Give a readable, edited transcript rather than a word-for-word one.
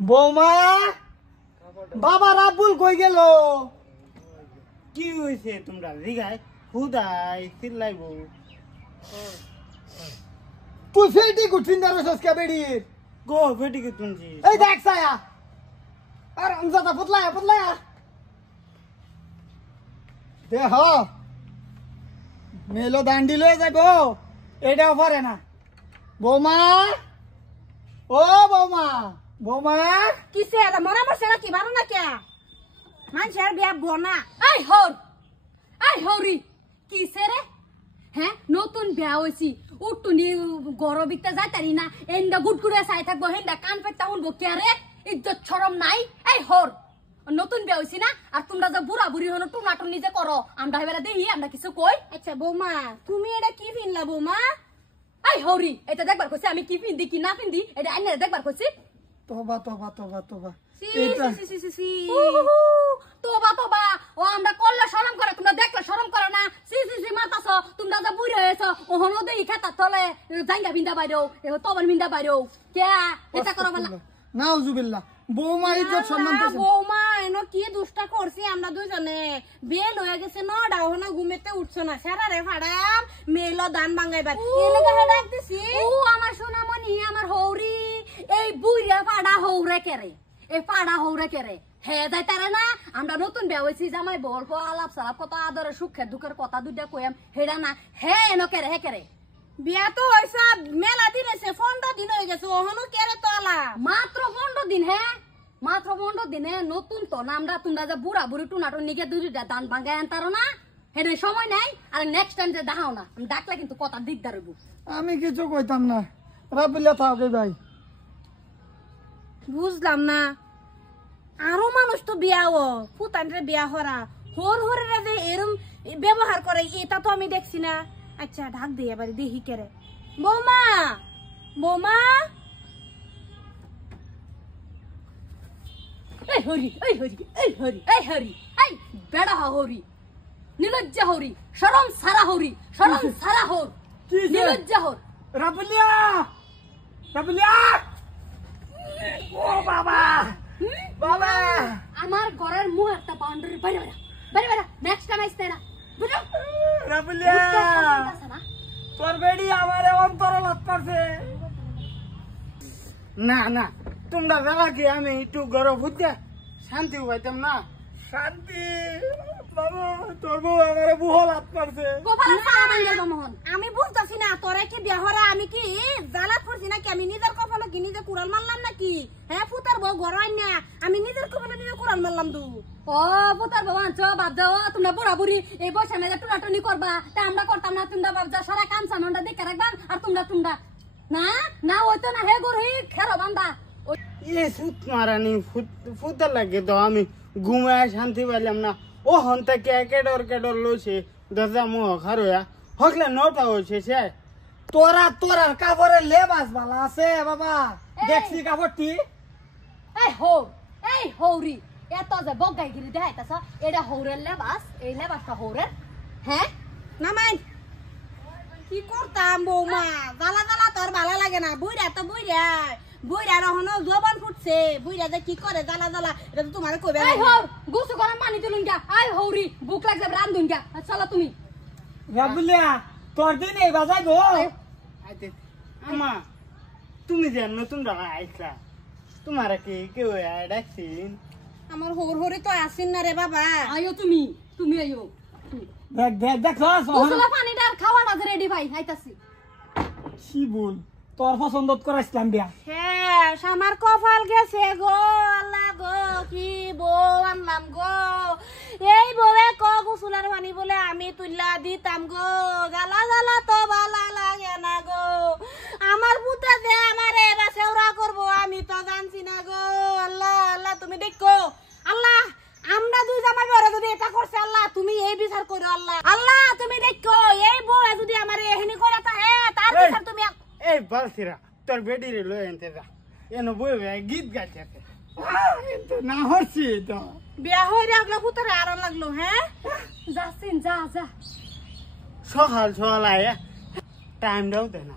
বৌমা বাবা রাবুল কই গেল? কি হয়েছে তোমরা জিগায় হুদাই চিল্লাইব? তুই ফেটি গুছিন দারছস কে বেড়ি? গো ফেটি কি তুনছি? এই দেখ ছায়া আর আমজাদা পুতলায়া দেহ মেলো দান্ডি লয়ে যাইব এটাও পারে না। বৌমা ও বৌমা বৌমা কিসে এটা মরা মরছে না কি বারো না কে মানুষের বিয়া বনা এই হরি কিসে রে? হ্যাঁ নতুন বিয়া হয়েছি উঠুনি গরবিকতে যাইতারি না এন্ডা গুটগুড়ে চাই থাকবো হেন্ডা কান পেটটা শুনবো কে রে? ইজ্জত শরম নাই? এই হর নতুন বিয়া হয়েছি না আর তোমরা যে বুড়া বুড়ি হনো টুনাটুন নিজে করো আমরা এবারে দেখি আমরা কিছু কই? আচ্ছা বৌমা তুমি এটা কি পিনলা বৌমা? এই হরি এটা দেখবার কইছি আমি কি পিন্দি কি না পিন্দি এটা আইনে দেখবার কইছি। তোবা তোবা তোবা তোবা তোবা ও আমরা করলে শরম করে তোমরা দেখলে শরম করে না? সি মাতাছো তোমরা যে বুড়ি হয়েছো ওহনো দেই খেতা তলে জাঙ্গা বিন্দা বাইরো তবন বিন্দা বাইরো কে এটা করো বলা নাউজুবিল্লাহ। বৌমা ইজ্জত সম্মান দিছে। বৌমা এনো কি দুষ্টা করছি আমরা দুইজনে বিয়ে লয়ে গেছে নডা ওহনো ঘুমেতে উঠছো না সারা রে ফাড়াম মেলো দান ভাঙাইবার এই লাগা হেডা দিছি। ও আমার সোনামণি আমার হৌরি এই বুইরা পাড়া হৌরে কেরে এই পাড়া হৌরে কেরে হে যাইতারে না আমরা নতুন বিয়া হইছি জামাই বলবো আলাপ সালাপ কত আদরে সুখের দুঃখের কথা দুইটা কইম হেডা না হে এনো কেরে হে কেরে বিয়া তো হইছে মেলা দিন হইছে 15 দিন হয়ে গেছে ওহনো কেরে তোলা মাত্র 15 দিন। হ্যাঁ মাত্র 15 দিনে নতুন তো না আমরা তোমরা যে বুড়া বুড়ি টুনাটুন নিকে দুইটা দান ভাঙাই আনতারো না হেডে সময় নাই আর নেক্সট টাইম যে দেখাও না আমি ডাকলে কিন্তু কথা দিকদার হইব। আমি কিছু কইতাম না রাবুল্লাহ থাকবে ভাই। বুঝলাম না আরো মানুষ তো বিয়া ও ফুতানরে বিয়া হরা হরেরা যে এরম ব্যবহার করে এটা তো আমি দেখছি না। আচ্ছা ঢাক দিয়ে এবারে দেখি কেরে। বৌমা বৌমা এই হরি এই বেড়া হরি নিলজ্জা হরি শরম সারা হরি শরম সারা হর নিলজ্জা হর রাবুলিয়া ও বাবা বাবা আমার ঘরের মুখ একটা বাউন্ডারি বাইরে নেক্সট টাইম আইতে না বুঝো রাবুলিয়া তোর বেড়ি আমারে অন্তর লাত করছে। না না তোমরা যারা কি আমি একটু গরম হইতে শান্তি পাইতাম না? শান্তি বাবা তোর বউ আমারে বুহ লাত করছে। গোপাল সারা মোহন আমি বুঝতাছি না তোরা কি বিয়া হরা আমি কি জ্বালাত পড়ছি নাকি আমি নিজের কপালে কি নিজে কুড়াল মারলাম নাকি? হ্যাঁ ফুতার বউ গড়াই না আমি নিজের কপালে নিজে কুড়াল মারলাম দু। ও পুতার ভগবান চো বাদ দাও তোমরা বুড়া বুড়ি এই বসে মেজে টুনাটুনি করবা তা আমরা করতাম না তোমরা বাবজা সারা কাম সামানটা দেখে রাখবা আর তোমরা না না ওই তো না হে গরহি খেরো বান্দা এ ফুট মারানি ফুটতে লাগে তো আমি ঘুমায় শান্তি পাইলাম না। ও হন থেকে কেডর লইছে দরজা মুখ খারোয়া হকলে নটা হয়েছে সে তোরা কাপড়ের লেবাস ভালো আছে বাবা দেখছি কাপড়টি। এই হৌরি এত যে বগাই গিরি দেখাইতাছ এটা হৌরের লেবাস এই লেবাসটা হৌরের। হ্যাঁ না মাই কি করতাম বৌমা জ্বালা জ্বালা তোর ভালো লাগে না বুইরা তো বুইরা রহনো জবান ফুটছে বুইরা যে কি করে জ্বালা এটা তো তোমার কইবে। এই হৌ গুছু গরম পানি তুলুন গা আই হৌরি ভুক লাগছে রান্ধুন গা চলো তুমি। রাবুলিয়া তোর দিন এই বাজাই গো আমা তুমি যে নতুন টাকা আইসলা তোমার কি কেউ ডাকছিন? আমার হরে তো আসিন না রে বাবা। আইও তুমি আইও দেখ গুছুলা পানিটা আর খাওয়াটা রেডি ভাই আইতাছি। শিবুল তোর পছন্দ করাইছিলাম বিয়া শেষ আমার কপাল গেছে গো আল্লাহ গো কি বউ আনলাম গো এই বউয়ে গুসুলার পানি বলে আমি তুইলা দিতাম গো জ্বালা তো ভালো লাগে না গো আমার পুতা যে আমার এবার সেওরা করবো আমি তো জানছি না গো আল্লাহ তুমি দেখো আল্লাহ আমরা দুই জামাই বড় যদি এটা করছে আল্লাহ তুমি এই বিচার করো আল্লাহ তুমি দেখো এই বউ যদি আমার এখানে করে তার বিচার তুমি। এই বালছিরা তোর বেডি রে লই আনতে যা এনো বই গীত গাইতে না হচ্ছি তো বিয়া হয়ে রাখলো পুতরে আর লাগলো। হ্যাঁ যাচ্ছেন যা সকাল আয়া টাইম দাও দেয় না।